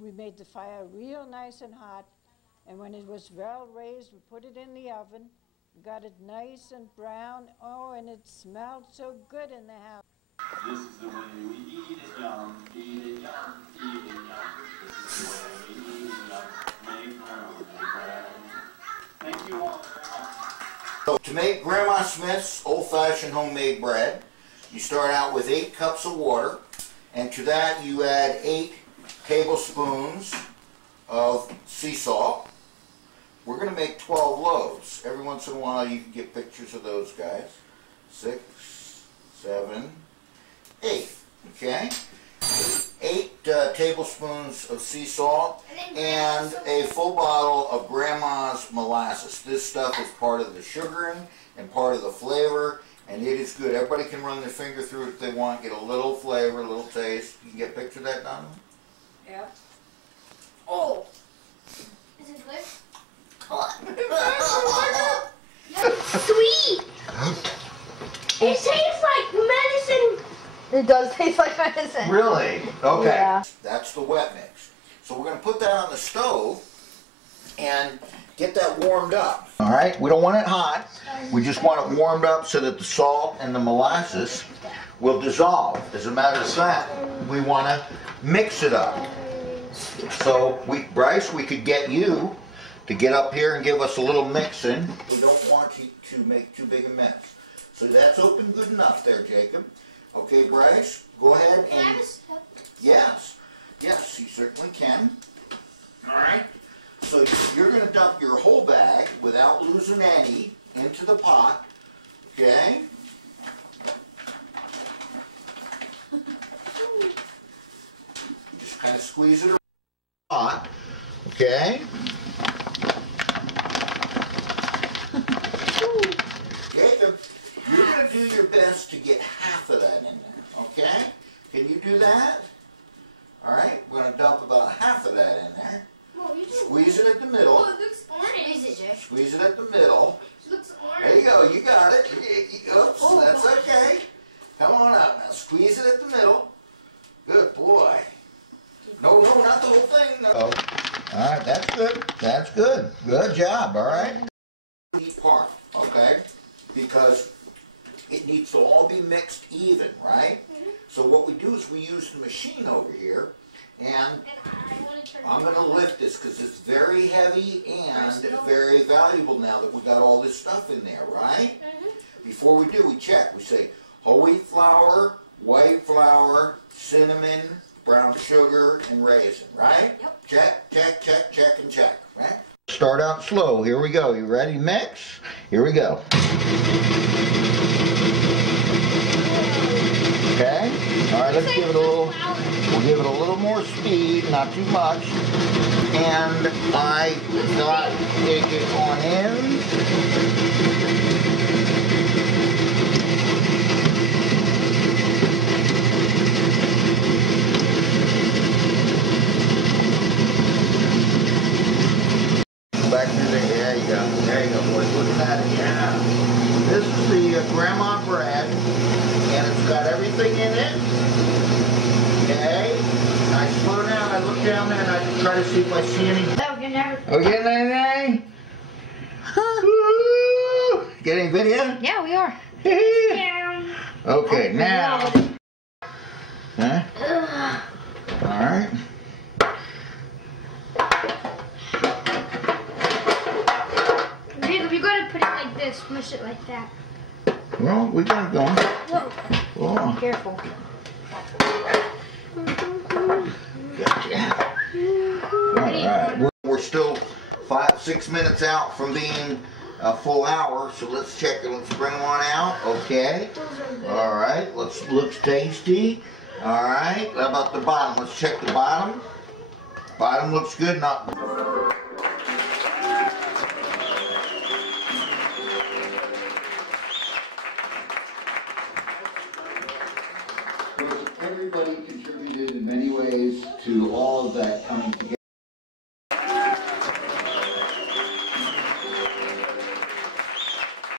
we made the fire real nice and hot, and when it was well raised, we put it in the oven, got it nice and brown. Oh, and it smelled so good in the house. This is the way we eat it young, eat it young, eat it young. This is the way we eat it young, make Famoly bread. Thank you all very much. So to make Grandma Smith's old-fashioned homemade bread, you start out with 8 cups of water, and to that you add 8 tablespoons of sea salt. We're going to make 12 loaves. Every once in a while you can get pictures of those guys. 6, 7, 8. Okay? 8 tablespoons of sea salt and a full bottle of Grandma's molasses. This stuff is part of the sugaring and part of the flavor, and it is good. Everybody can run their finger through it if they want, get a little flavor, a little taste. You can get a picture of that, Donna? Yeah. Oh! Is it good? Sweet! It tastes like medicine! It does taste like medicine. Really? Okay. Yeah. That's the wet mix. So we're going to put that on the stove and get that warmed up. All right? We don't want it hot. We just want it warmed up so that the salt and the molasses will dissolve. As a matter of fact, we want to mix it up. So, Bryce, we could get you to get up here and give us a little mixing. We don't want you to make too big a mess. So that's open good enough there, Jacob. Okay, Bryce, go ahead and... Yes. Yes, you certainly can. All right. So you're going to dump your whole bag without losing any into the pot. Okay? Just kind of squeeze it around the pot. Okay? Jacob, you're going to do your best to get half of that in there. Okay? Can you do that? All right, we're going to dump about half of that in there. Squeeze it at the middle. Oh, it looks orange. Squeeze it at the middle. It looks orange. There you go, you got it. Oops, Oh, that's gosh. okay. Come on up now. Squeeze it at the middle. Good boy. No, not the whole thing. No. All right, that's good. That's good. Good job, all right? Eat part, okay? Because it needs to all be mixed even, right? So what we do is we use the machine over here, and I'm going to lift this because it's very heavy and very valuable now that we got all this stuff in there, right? Before we do, we check. We say whole wheat flour, white flour, cinnamon, brown sugar, and raisin, right? Yep. Check, check, check, check, and check, right? Start out slow. Here we go. You ready? Mix. Here we go. Okay? All right, let's give it a little, we'll give it a little more speed, not too much. And I got to take it on in. Back through there. There you go. There you go, boys. Look at that. Yeah. This is the grandma bread, and it's got everything in it. Okay. I slow down. I look down there, and I try to see if I see any. Are we getting anything? Getting video? Yeah, we are. Okay, now. Huh? All right. Jacob, you gotta put it like this, push it like that. Well, we got it going. Whoa. Oh. Careful. Gotcha. All right. We're still 5-6 minutes out from being a full hour, so let's check it. Let's bring them on out. Okay. All right. Looks tasty. All right. How about the bottom? Let's check the bottom. Bottom looks good. Not. Everybody contributed in many ways to all of that coming